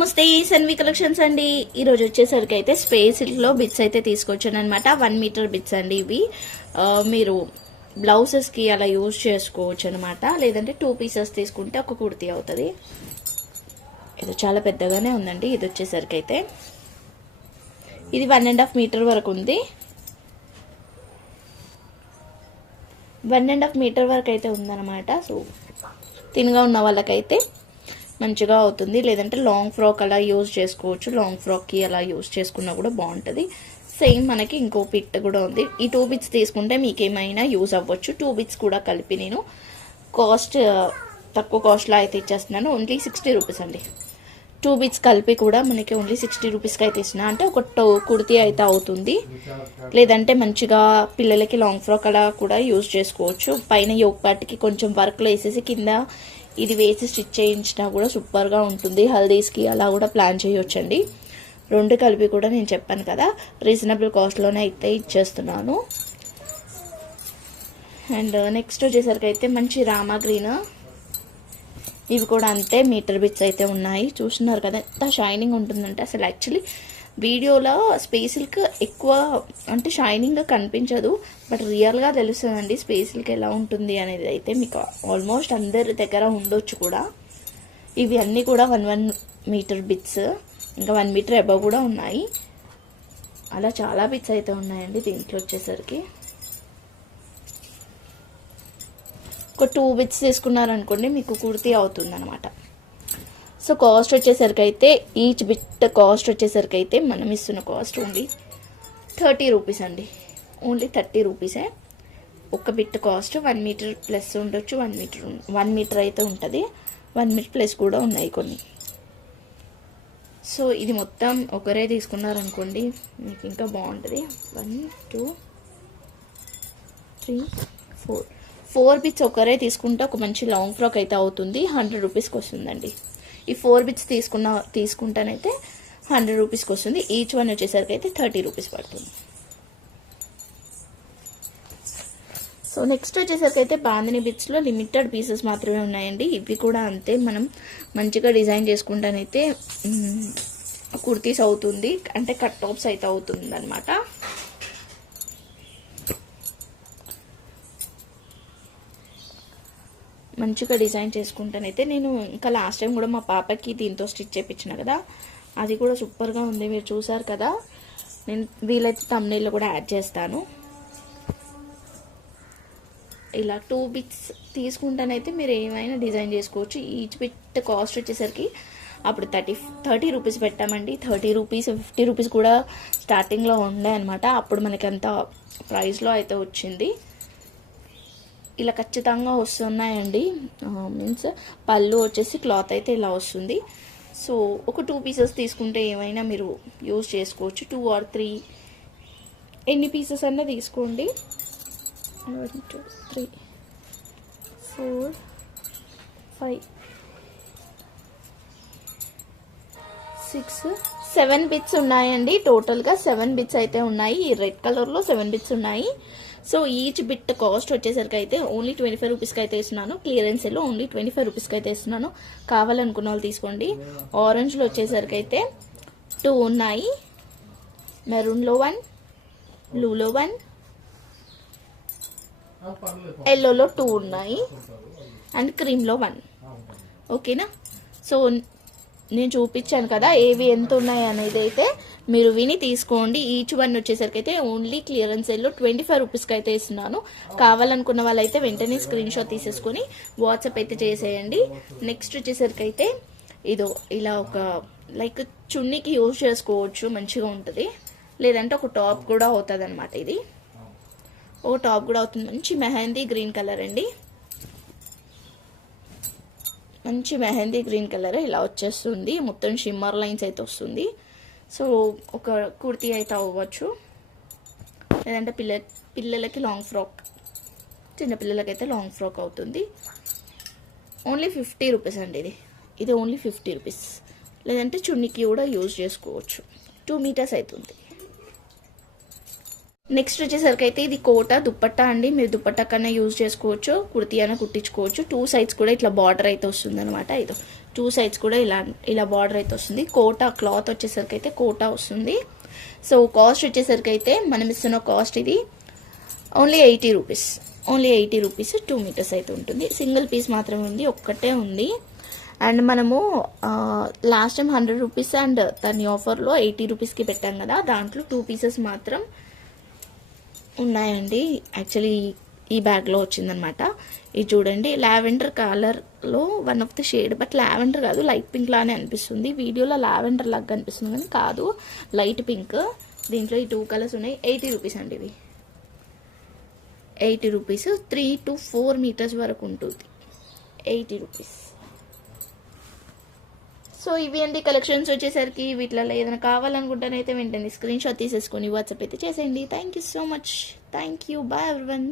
నమస్తే సన్వి కలెక్షన్స్ అండి. ఈ రోజు వచ్చేసరికి అయితే స్పేస్ సిల్క్ లో బిట్స్ అయితే తీసుకొచ్చాను అనమాట. 1 మీటర్ బిట్స్ అండి ఇవి. మీరు బ్లౌజెస్ కి అలా యూజ్ చేసుకోవచ్చు అనమాట. లేదంటే 2 పీసెస్ తీసుకుంటే ఒక కుర్తీ అవుతుంది. ఇది చాలా పెద్దగానే ఉందండి. ఇది వచ్చేసరికి అయితే ఇది 1.5 మీటర్ వరకు ఉంది. 1.5 మీటర్ వరకు అయితే ఉందన్నమాట. సో తిన్గా ఉన్న వాళ్ళకైతే మంచిగా అవుతుంది. లేదంటే లాంగ్ ఫ్రాక్ అలా యూజ్ చేసుకోవచ్చు. లాంగ్ ఫ్రాక్కి అలా యూజ్ చేసుకున్నా కూడా బాగుంటుంది. సేమ్ మనకి ఇంకో బిట్ కూడా ఉంది. ఈ 2 బిట్స్ తీసుకుంటే మీకు ఏమైనా యూజ్ అవ్వచ్చు. 2 బిట్స్ కూడా కలిపి నేను కాస్ట్ తక్కువ కాస్ట్లో అయితే ఇచ్చేస్తున్నాను. ఓన్లీ 60 రూపీస్ అండి. 2 బిట్స్ కలిపి కూడా మనకి ఓన్లీ 60 రూపీస్కి అయితే ఇస్తున్నా. అంటే ఒక కుర్తీ అయితే అవుతుంది. లేదంటే మంచిగా పిల్లలకి లాంగ్ ఫ్రాక్ అలా కూడా యూజ్ చేసుకోవచ్చు. పైన యోక్ పార్ట్కి కొంచెం వర్క్లో వేసేసి కింద ఇది వేసి స్టిచ్ చేయించినా కూడా సూపర్గా ఉంటుంది. హల్దీస్కి అలా కూడా ప్లాన్ చేయొచ్చండి. 2 కలిపి కూడా నేను చెప్పాను కదా రీజనబుల్ కాస్ట్లోనే అయితే ఇచ్చేస్తున్నాను. అండ్ నెక్స్ట్ వచ్చేసరికి అయితే మంచి రామా గ్రీన్. ఇవి కూడా అంతే మీటర్ బిట్స్ అయితే ఉన్నాయి. చూస్తున్నారు కదా ఎంత షైనింగ్ ఉంటుందంటే అసలు యాక్చువల్లీ వీడియోలో స్పేస్ సిల్క్ ఎక్కువ అంటే షైనింగ్గా కనిపించదు. బట్ రియల్గా తెలుస్తుందండి స్పేస్ సిల్క్ ఎలా ఉంటుంది అనేది. అయితే మీకు ఆల్మోస్ట్ అందరి దగ్గర ఉండొచ్చు కూడా. ఇవి అన్నీ కూడా 1 మీటర్ బిట్స్. ఇంకా 1 మీటర్ అబవ్ కూడా ఉన్నాయి. అలా చాలా బిట్స్ అయితే ఉన్నాయండి దీంట్లో వచ్చేసరికి. ఒక 2 బిట్స్ తీసుకున్నారనుకోండి మీకు కుర్తీ అవుతుంది అనమాట. సో కాస్ట్ వచ్చేసరికి అయితే ఈచ్ బిట్ కాస్ట్ వచ్చేసరికి అయితే మనం ఇస్తున్న కాస్ట్ ఓన్లీ 30 రూపీస్ అండి. ఓన్లీ 30 రూపీసే ఒక బిట్ కాస్ట్. 1 మీటర్ ప్లస్ ఉండొచ్చు. 1 మీటర్ అయితే ఉంటుంది. 1 మీటర్ ప్లస్ కూడా ఉన్నాయి కొన్ని. సో ఇది మొత్తం ఒకరే తీసుకున్నారనుకోండి మీకు ఇంకా బాగుంటుంది. 1 2 3 4 బిట్స్ ఒకరే తీసుకుంటే ఒక మంచి లాంగ్ ఫ్రాక్ అయితే అవుతుంది. 100 రూపీస్కి వస్తుందండి. ఈ 4 బిట్స్ తీసుకుంటానైతే 100 రూపీస్కి వస్తుంది. ఈచ్ వన్ వచ్చేసరికి అయితే 30 రూపీస్ పడుతుంది. సో నెక్స్ట్ వచ్చేసరికి అయితే బాందిని బిట్స్లో లిమిటెడ్ పీసెస్ మాత్రమే ఉన్నాయండి. ఇవి కూడా అంతే. మనం మంచిగా డిజైన్ చేసుకుంటానైతే కుర్తీస్ అవుతుంది. అంటే కట్ టాప్స్ అయితే అవుతుంది అనమాట. మంచిగా డిజైన్ చేసుకుంటానైతే నేను ఇంకా లాస్ట్ టైం కూడా మా పాపకి దీంతో స్టిచ్ చేయించిన కదా, అది కూడా సూపర్గా ఉంది. మీరు చూసారు కదా. నేను వీలైతే thumbnail కూడా యాడ్ చేస్తాను. ఇలా 2 బిట్స్ తీసుకుంటానైతే మీరు ఏమైనా డిజైన్ చేసుకోవచ్చు. ఈచ్ బిట్ కాస్ట్ వచ్చేసరికి అప్పుడు 30 రూపీస్ పెట్టామండి. 30 రూపీస్ 50 రూపీస్ కూడా స్టార్టింగ్లో ఉండే అనమాట. అప్పుడు మనకి అంత ప్రైస్లో అయితే వచ్చింది. ఇలా ఖచ్చితంగా వస్తున్నాయండి. మీన్స్ పళ్ళు వచ్చేసి క్లాత్ అయితే ఇలా వస్తుంది. సో ఒక 2 పీసెస్ తీసుకుంటే ఏమైనా మీరు యూజ్ చేసుకోవచ్చు. 2 or 3 ఎన్ని పీసెస్ అన్నా తీసుకోండి. 1 2 3 4 5 6 7 బిట్స్ ఉన్నాయండి. టోటల్గా 7 బిట్స్ అయితే ఉన్నాయి. ఈ రెడ్ కలర్లో 7 బిట్స్ ఉన్నాయి. సో ఈచ్ బిట్ కాస్ట్ వచ్చేసరికి అయితే ఓన్లీ 25 రూపీస్కి అయితే ఇస్తున్నాను. క్లియరెన్స్ లో ఓన్లీ 25 రూపీస్కి అయితే ఇస్తున్నాను. కావాలనుకున్న వాళ్ళు తీసుకోండి. ఆరెంజ్లో వచ్చేసరికి అయితే 2 ఉన్నాయి. మెరూన్లో 1, బ్లూలో 1, ఎల్లోలో 2 ఉన్నాయి. అండ్ క్రీమ్లో 1. ఓకేనా. సో నేను చూపించాను కదా ఏవి ఎంత ఉన్నాయి అనేది. అయితే మీరు విని తీసుకోండి. ఈచ్ వన్ వచ్చేసరికి అయితే ఓన్లీ క్లియరెన్స్ సేల్లో 25 రూపీస్కి అయితే ఇస్తున్నాను. కావాలనుకున్న వాళ్ళైతే వెంటనే స్క్రీన్ షాట్ తీసేసుకొని వాట్సాప్ అయితే చేసేయండి. నెక్స్ట్ వచ్చేసరికి అయితే ఇదో ఇలా ఒక లైక్ చున్నీకి యూజ్ చేసుకోవచ్చు. మంచిగా ఉంటుంది. లేదంటే ఒక టాప్ కూడా అవుతుంది అనమాట. ఇది ఒక టాప్ కూడా అవుతుంది. మంచి మెహందీ గ్రీన్ కలర్ అండి. మంచి మెహందీ గ్రీన్ కలర్ ఇలా వచ్చేస్తుంది. మొత్తం షిమ్మర్ లైన్స్ అయితే వస్తుంది. సో ఒక కుర్తీ అయితే అవ్వచ్చు. లేదంటే పిల్లలకి లాంగ్ ఫ్రాక్, చిన్నపిల్లలకైతే లాంగ్ ఫ్రాక్ అవుతుంది. ఓన్లీ 50 రూపీస్ అండి. ఇది ఓన్లీ 50 రూపీస్. లేదంటే చున్నీకి కూడా యూజ్ చేసుకోవచ్చు. 2 మీటర్స్ అవుతుంది. నెక్స్ట్ వచ్చేసరికి అయితే ఇది కోట దుప్పట్టా అండి. మీరు దుప్పట్టా కన్నా యూజ్ చేసుకోవచ్చు. కుర్తీ అయినా కుట్టించుకోవచ్చు. 2 సైడ్స్ కూడా ఇట్లా బార్డర్ అయితే వస్తుంది అనమాట. ఇది 2 సైడ్స్ కూడా ఇలా బార్డర్ అయితే వస్తుంది. కోటా క్లాత్ వచ్చేసరికి అయితే కోటా వస్తుంది. సో కాస్ట్ వచ్చేసరికి అయితే మనం ఇస్తున్న కాస్ట్ ఇది only 80 rupees. Only 80 rupees 2 metres అయితే ఉంటుంది. సింగిల్ పీస్ మాత్రమే ఉంది, ఒక్కటే ఉంది. అండ్ మనము లాస్ట్ టైం 100 రూపీస్ అండ్ దాని ఆఫర్లో 80 రూపీస్కి పెట్టాం కదా, దాంట్లో 2 పీసెస్ మాత్రం ఉన్నాయండి. యాక్చువల్లీ ఈ బ్యాగ్లో వచ్చిందనమాట. ఇది చూడండి, లావెండర్ కలర్లో one of the shade, but lavender కాదు, లైట్ పింక్ లానే అనిపిస్తుంది. వీడియోలో లావెండర్ లాగా అనిపిస్తుంది కానీ కాదు, లైట్ పింక్. దీంట్లో ఈ 2 కలర్స్ ఉన్నాయి. 80 రూపీస్ అండి ఇవి. 80 రూపీస్ 3 to 4 మీటర్స్ వరకు ఉంటుంది. 80 రూపీస్. సో ఇవి అండి కలెక్షన్స్ వచ్చేసరికి. వీటిలో ఏదైనా కావాలనుకుంటేనైతే వెంటనే స్క్రీన్ షాట్ తీసేసుకొని వాట్సాప్ అయితే చేసేయండి. Thank you so much. Thank you. Bye everyone.